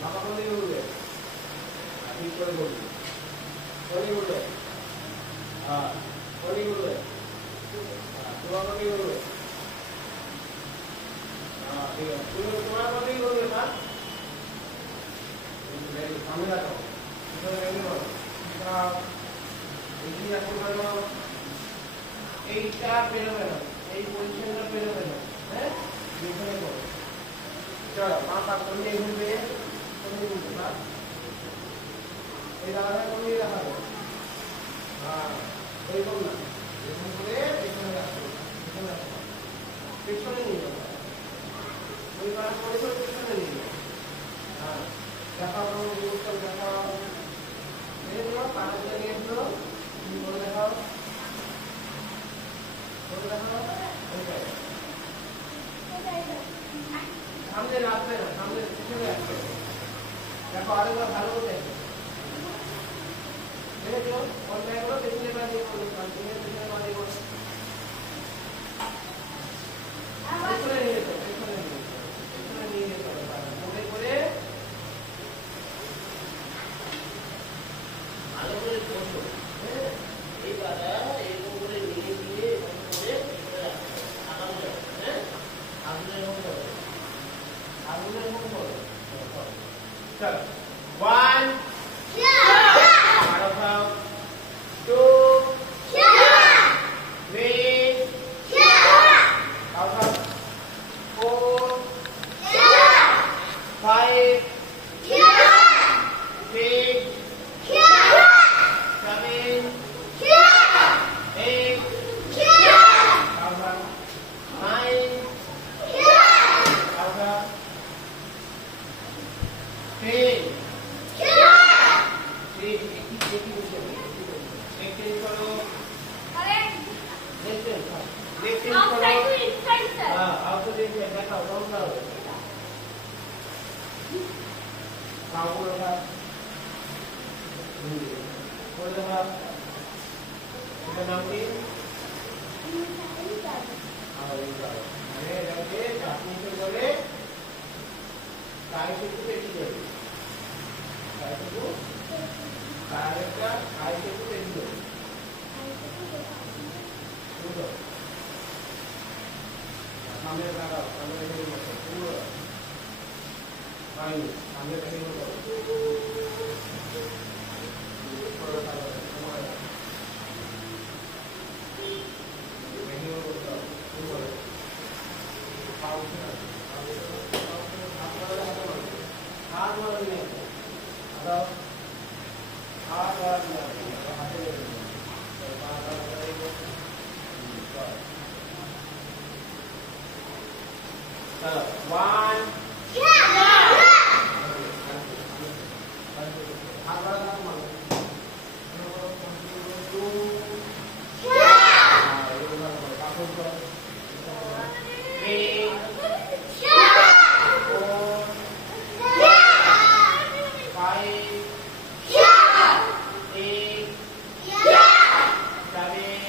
বাবা কোন দিকে ঘুরবে ঠিক করে বলবি কোন দিকে ঘুরবে হ্যাঁ কোন দিকে ঘুরবে তোমার কোন দিকে ঘুরবে হ্যাঁ ঠিক আছে তোমার কোন দিকে ঘুরবে না সামনে রাখো এইটা বেরোবে না এই পজিশনটা বেরোবে না হ্যাঁ এখানে করো চলো মাথা কোন দিকে ঘুরবে কোন দিকে ঘুরবে না এই দাঁড়াবে কোন দিকে রাখবে হ্যাঁ এইরকম না এরকম করে পেছনে রাখবে পেছনে নিয়ে যাবে ওই কাজ করে পেছনে নিয়ে যাবে হ্যাঁ দেখাও গুরুত্ব দেখাও এই দিও পাঁচটা নিয়ে এসো কি করে দেখাও সামনে রাখবে না সামনে পিছনে রাখবে দেখো আরেকবার ভালো করে দেখো অন্যায় করো পেছনে বাঁধিয়ে করো পেছনে বাঁধিয়ে করো পেছনে নিয়ে যেতে পেছনে নিয়ে যেতে মনে করে ভালো করে বসো এই বাধা এরকম করে নিয়ে দিয়ে चलो 1 2 3 4 5 6 7 8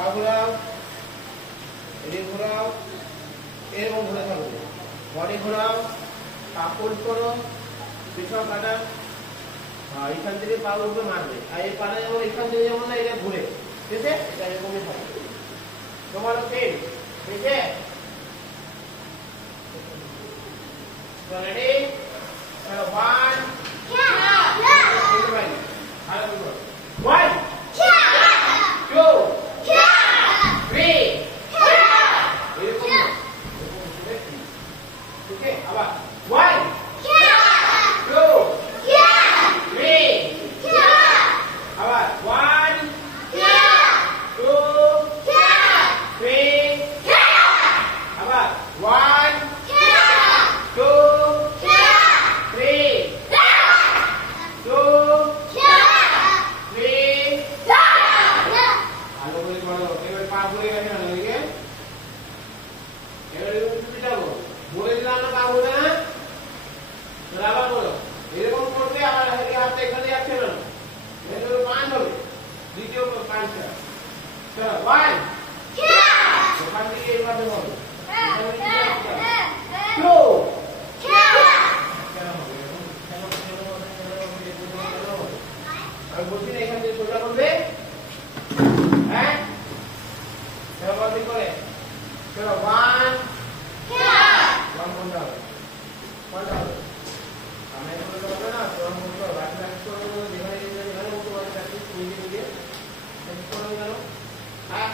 चलो घुराओ, घुराओ বডি ঘোরাও, পা ফোল্ড করো, পিছন কাটা। এখান থেকে পা উপরে মারবে, আর এই পাটা যেমন এখান থেকে যেমন না এটা ঘুরে, ঠিক আছে? এটা এরকমই থাকবে। তোমার সেম, ঠিক আছে? রেডি? 1 1 2 3 Okay, abar. 1 2 3 abar. 1 2 3 abar. 1 2 3 2 3 ভালো করে করো। এবার পা ঘুরে গেছে না এদিকে? এবার তুমি যাবো, বলে দিলাম না পা ঘুরবে না? তাহলে আবার বলো, এরকম করবে, আবার হাতটা এখানে যাচ্ছে না, এগুলো পাঁচ হবে, দ্বিতীয় পাঁচটা। চলো 1 ওখান থেকে এইভাবে হবে, 2 আমি বলছি না এখান থেকে সোজা করবে, হ্যাঁ বন্ধ করে। চলো 1 বন্ধ হবে, বন্ধ হবে। আমি এগুলো করবো না, তোমরা বন্ধ করো, বাকি প্র্যাকটিস করো, যেখানে যেখানে বলতে পারো প্র্যাকটিস নিজে নিজে প্র্যাকটিস করো গেল। হ্যাঁ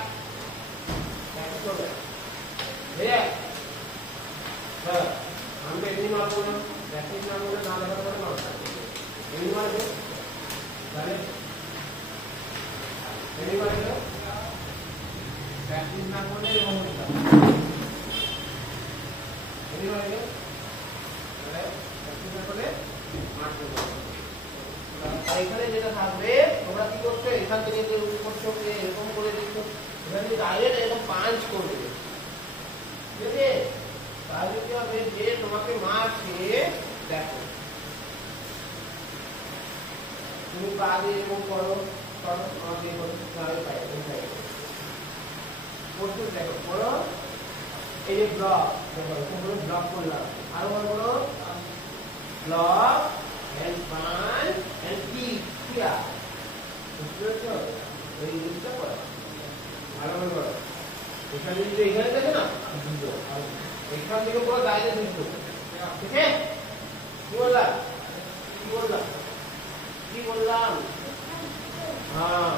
প্র্যাকটিস করবে, ঠিক আছে? চলো আমি তো এমনি মারবো না, প্র্যাকটিস না করলে না দেখাতে পারে মারতে হবে, এমনি মারবে তাহলে এমনি মারবে, প্র্যাকটিস না করলে এরকম হতে পারে, এমনি মারবে তাহলে প্র্যাকটিস না করলে মারতে পারবে। আর এখানে যেটা থাকবে, তোমরা কি করছো, এখান থেকে যে করছো এরকম করে দিচ্ছ, এখান থেকে ডাইরেক্ট এরকম পাঞ্চ করে দেবে, ঠিক আছে? তাহলে কি হবে, যে তোমাকে মারছে দেখো, তুমি পা দিয়ে এরকম করো, আমাকে করছো দেখো, করো, এই যে ব্লক দেখো, এখানে ব্লক করলাম, আরো বলো block and punch and kick, কিয়া বুঝতে পারছো? এই জিনিসটা করো, ভালো করে করো। এখানে যদি এখানে দেখো না, এখান থেকে পুরো গায়ে ঢুকবো, ঠিক আছে? কি বললাম, কি বললাম, কি বললাম? হ্যাঁ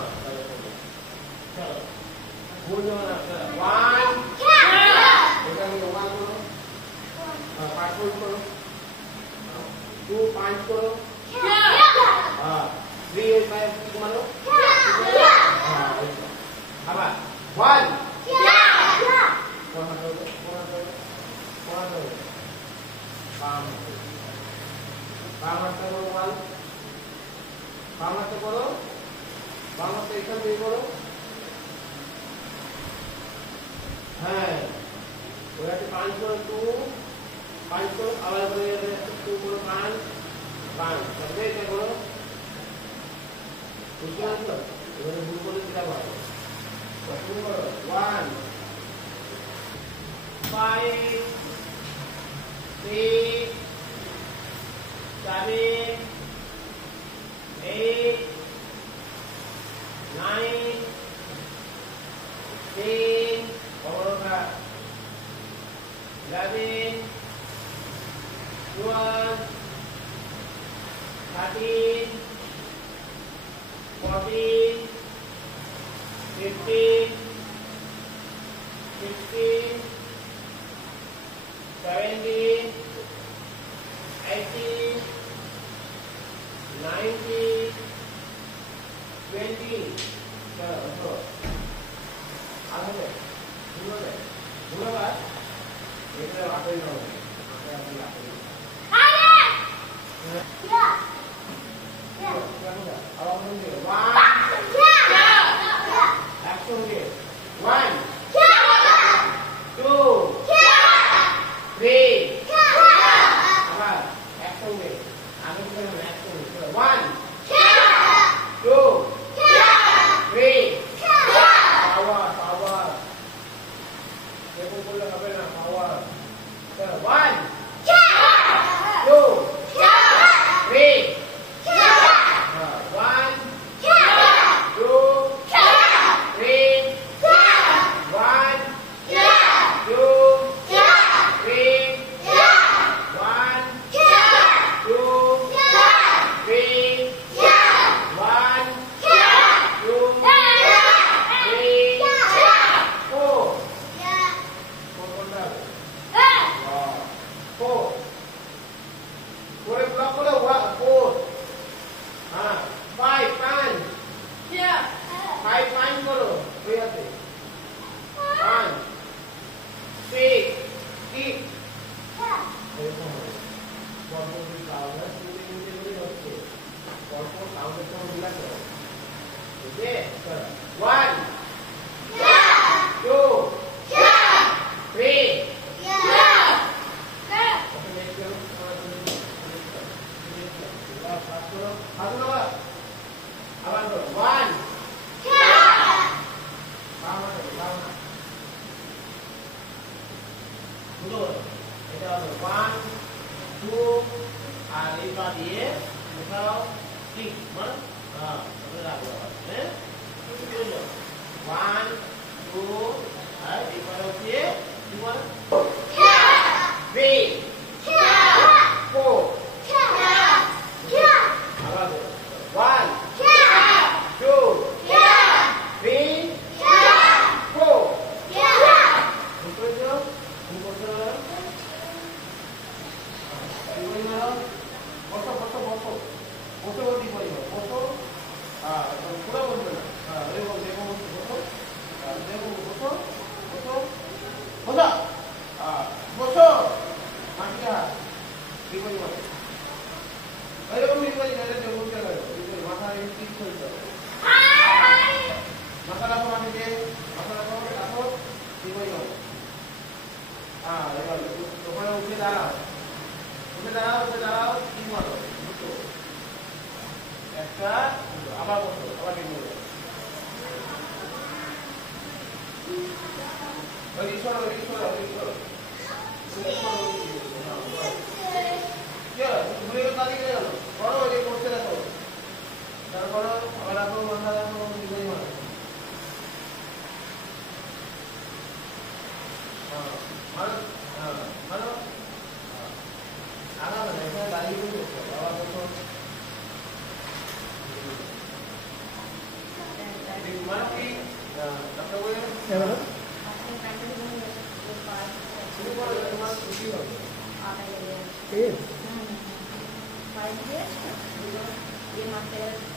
চলো ভুল যাবে না। 1 এখানে 1 করো, 5 ফোল্ড করো, 2 5 করো, 3 8 5 কি মারো, আবার 1 বাম হাতটা করো, 1 বাম হাতটা করো, বাম হাতটা এখান থেকে করো, হ্যাঁ ওরা 5 করো, 2 5 করো, আবার 2 করো, 5 তবে এটা করো, বুঝতে পারছো? এবারে ভুল করে দিতে পারো, শুরু করো 1 5 6 7 8 9 10 11 12 13 14 15 16 17 18 19 20 चलो आगे बुरा बात एक आगे ना हो One. দুটো এটা হলো 1 2 আর এই পা দিয়ে উঠাও ঠিক মানে হ্যাঁ মনে রাখো হ্যাঁ কি হলো 1 2 আর এই পা উঠিয়ে কি বল 3 4 আবার 1 2 3 4 আবার বসো আবার Dia masih